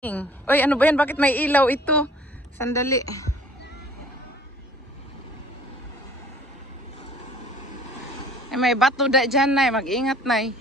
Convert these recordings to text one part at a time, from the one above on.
Uy, ano ba yan? Bakit may ilaw ito? Sandali. Ay, may bato da dyan, Nay. Mag-ingat, Nay.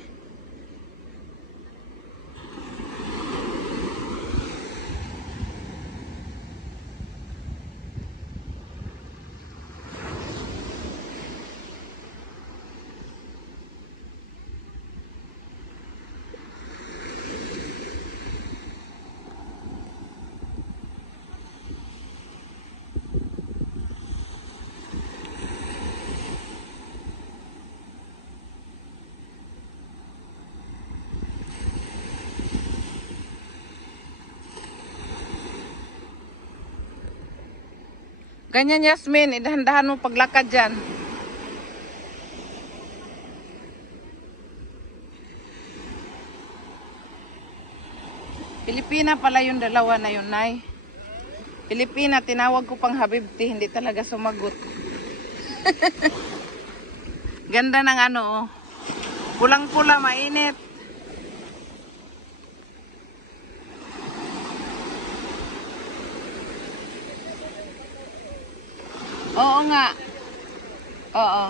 Ganyan, Yasmin. Idahan-dahan mo paglakad dyan. Pilipina pala yung dalawa na yun, Nay. Pilipina, tinawag ko pang Habibti. Hindi talaga sumagot. Ganda ng ano, oh. Pulang-pula, mainit. Oo nga. Oo.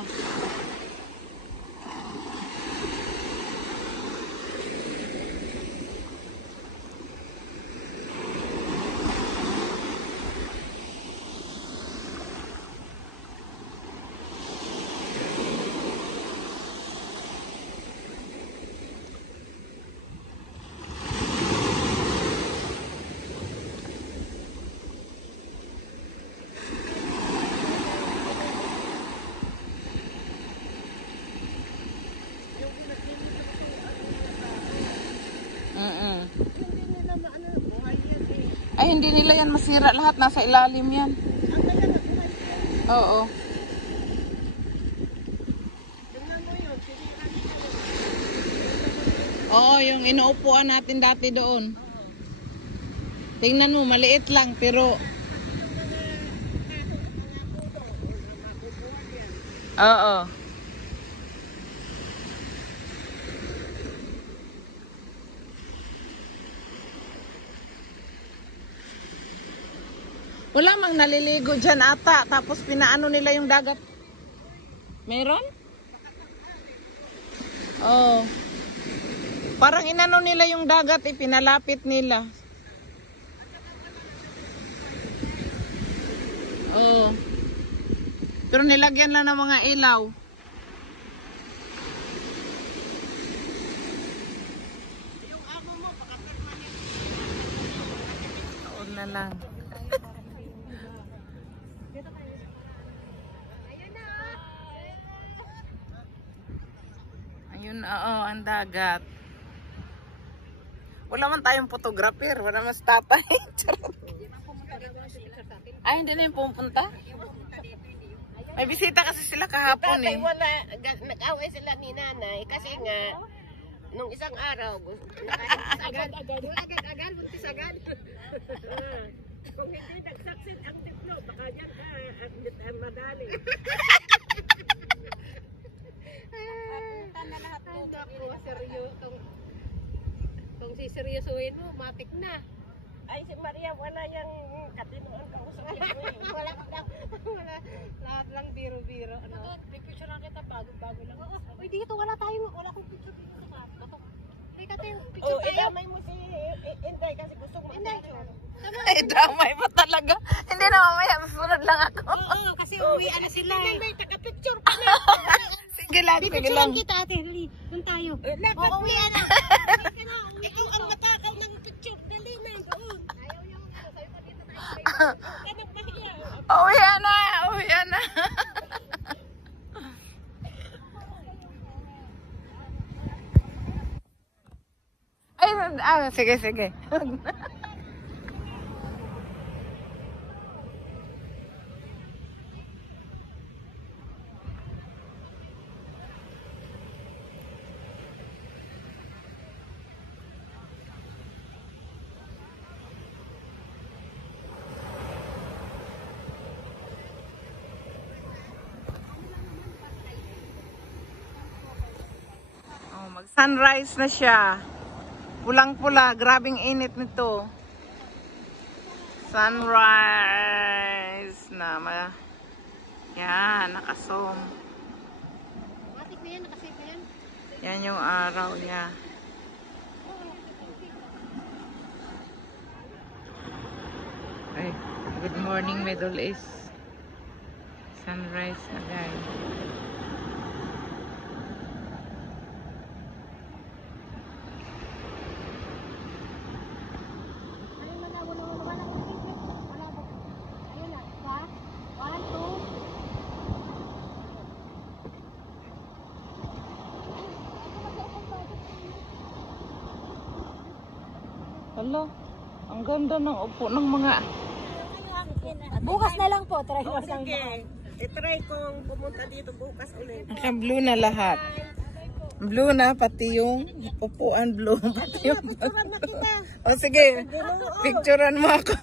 Ay, hindi nila yan masira. Lahat nasa ilalim yan. Oo. Oo, yung inuupuan natin dati doon. Tingnan mo, maliit lang, pero... Oo. Wala mang naliligo dyan ata, tapos pinaano nila yung dagat. Meron? Oo. Parang inano nila yung dagat, pinalapit nila. Oo. Pero nilagyan lang ng mga ilaw. Yung amo mo, pakapirma niya. Taon na lang. Ayun, oo, ang dagat. Wala man tayong photographer, wala mas tatay. Ay, hindi na yung pumunta? May bisita kasi sila kahapon eh. Wala, nag-away sila ni nanay kasi nga, nung isang araw, agad, buntis agad. Kung hindi nagsaksit ang tiplo, baka dyan ka madali. Na lahat po. Kung siseryosohin mo, matik na. Ay, si Maria, wala yung katinoan ka usapin mo. Wala. Lahat lang biro-biro. Ano? May picture lang kita, bago lang. Uy, dito, wala akong picture dito sa kanto. Teka, picture tayo. Idamay mo si Inday kasi gusto mo. Inday, Ay, damay pa talaga. Hindi na mamaya, masunod lang ako. Oo, kasi uwian na sila. Inday, taka-picture pa na. Sige lang, sige lang. Kita, ate. Doon tayo. Uwian na. Ikaw ang matakaw ng picture. Dali na doon. Ayaw yung sayo pa dito tayo. Kanak na hiya. Uwian na, uwian na. Ay, sige, sige. Mag-sunrise na siya. Pulang-pula, grabing init nito. Sunrise na yan, nakasom. Matik na yan, nakasave na yan. Yan yung araw niya. Ay, good morning Middle East. Sunrise na guys. Hala, ang ganda ng upo ng mga... Bukas na lang po, try mo lang. I-try kong pumunta dito bukas ulit. Naka-blue na lahat. Blue na, pati yung upuan blue. Pati yung... O sige, picturean mo ako.